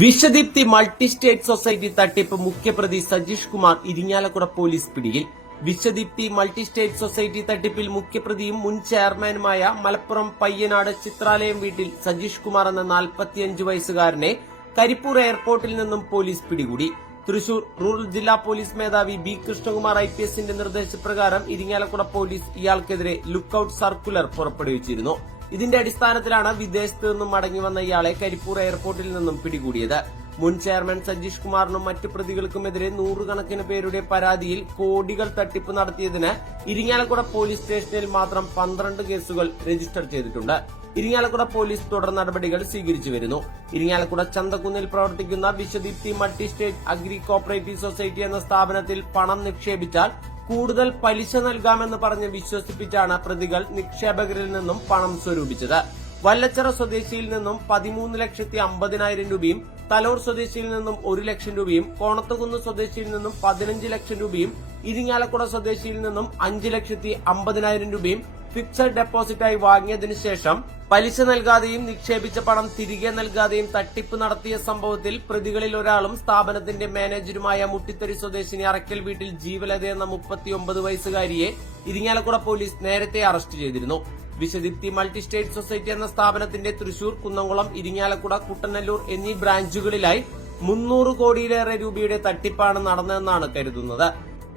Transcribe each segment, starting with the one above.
Vishwadeepthi multi state society തട്ടിപ്പ് മുഖ്യപ്രതി Sajeesh Kumar Irinjalakuda police പിടിയിൽ. വിശ്വദീപ്തി മൾട്ടി സ്റ്റേറ്റ് സൊസൈറ്റി തട്ടിപ്പിൽ മുഖ്യപ്രതിയും മുൻ ചെയർമാനുമായ മലപ്പുറം പയ്യനാട് ചിത്രാലയം വീട്ടിൽ സജീഷ് കുമാർ എന്ന നാൽപ്പത്തിയഞ്ച് വയസ്സുകാരനെ കരിപ്പൂർ എയർപോർട്ടിൽ നിന്നും പോലീസ് പിടികൂടി. തൃശൂർ റൂറൽ ജില്ലാ പോലീസ് മേധാവി ബി കൃഷ്ണകുമാർ ഐ പി എസിന്റെ നിർദ്ദേശപ്രകാരം ഇരിങ്ങാലക്കുട പോലീസ് ഇയാൾക്കെതിരെ ലുക്കൌട്ട് സർക്കുലർ പുറപ്പെടുവിച്ചിരുന്നു. ഇതിന്റെ അടിസ്ഥാനത്തിലാണ് വിദേശത്ത് നിന്നും മടങ്ങി വന്ന ഇയാളെ കരിപ്പൂർ എയർപോർട്ടിൽ നിന്നും പിടികൂടിയത്. മുൻ ചെയർമാൻ സജീഷ് കുമാറിനും മറ്റു പ്രതികൾക്കുമെതിരെ നൂറുകണക്കിന് പേരുടെ പരാതിയിൽ കോടികൾ തട്ടിപ്പ് നടത്തിയതിന് ഇരിങ്ങാലക്കുട പോലീസ് സ്റ്റേഷനിൽ മാത്രം പന്ത്രണ്ട് കേസുകൾ രജിസ്റ്റർ ചെയ്തിട്ടുണ്ട്. ഇരിങ്ങാലക്കുട പോലീസ് തുടർ നടപടികൾ സ്വീകരിച്ചു വരുന്നു. ഇരിങ്ങാലക്കുട ചന്തക്കുന്നിൽ പ്രവർത്തിക്കുന്ന Vishwadeepthi multi state agri cooperative society എന്ന സ്ഥാപനത്തിൽ പണം നിക്ഷേപിച്ചാൽ കൂടുതൽ പലിശ നൽകാമെന്ന് പറഞ്ഞ് വിശ്വസിപ്പിച്ചാണ് പ്രതികൾ നിക്ഷേപകരിൽ നിന്നും പണം സ്വരൂപിച്ചത്. വല്ലച്ചറ സ്വദേശിയിൽ നിന്നും പതിമൂന്ന് ലക്ഷത്തി അമ്പതിനായിരം രൂപയും തലോർ സ്വദേശിയിൽ നിന്നും ഒരു ലക്ഷം രൂപയും കോണത്തുകുന്ന് സ്വദേശിയിൽ നിന്നും പതിനഞ്ച് ലക്ഷം രൂപയും ഇരിങ്ങാലക്കുട സ്വദേശിയിൽ നിന്നും അഞ്ച് ലക്ഷത്തി അമ്പതിനായിരം രൂപയും ഫിക്സഡ് ഡെപ്പോസിറ്റായി വാങ്ങിയതിനു ശേഷം പലിശ നൽകാതെയും നിക്ഷേപിച്ച പണം തിരികെ നൽകാതെയും തട്ടിപ്പ് നടത്തിയ സംഭവത്തിൽ പ്രതികളിൽ ഒരാളും സ്ഥാപനത്തിന്റെ മാനേജരുമായ മുട്ടിത്തരി സ്വദേശിനി അറക്കൽ വീട്ടിൽ ജീവലത എന്ന മുപ്പത്തിയൊമ്പത് വയസ്സുകാരിയെ ഇരിങ്ങാലക്കുട പോലീസ് നേരത്തെ അറസ്റ്റ് ചെയ്തിരുന്നു. വിശദീപ്തി മൾട്ടി സ്റ്റേറ്റ് സൊസൈറ്റി എന്ന സ്ഥാപനത്തിന്റെ തൃശൂർ കുന്നംകുളം ഇരിങ്ങാലക്കുട കുട്ടനല്ലൂർ എന്നീ ബ്രാഞ്ചുകളിലായി മുന്നൂറ് കോടിയിലേറെ രൂപയുടെ തട്ടിപ്പാണ് നടന്നതെന്നാണ് കരുതുന്നത്.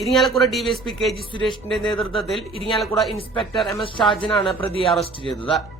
ഇരിങ്ങാലക്കുട ഡിവൈഎസ്പി കെ ജി സുരേഷിന്റെ നേതൃത്വത്തിൽ ഇരിങ്ങാലക്കുട ഇൻസ്പെക്ടർ എം എസ് ഷാജനാണ് പ്രതിയെ അറസ്റ്റ് ചെയ്തത്.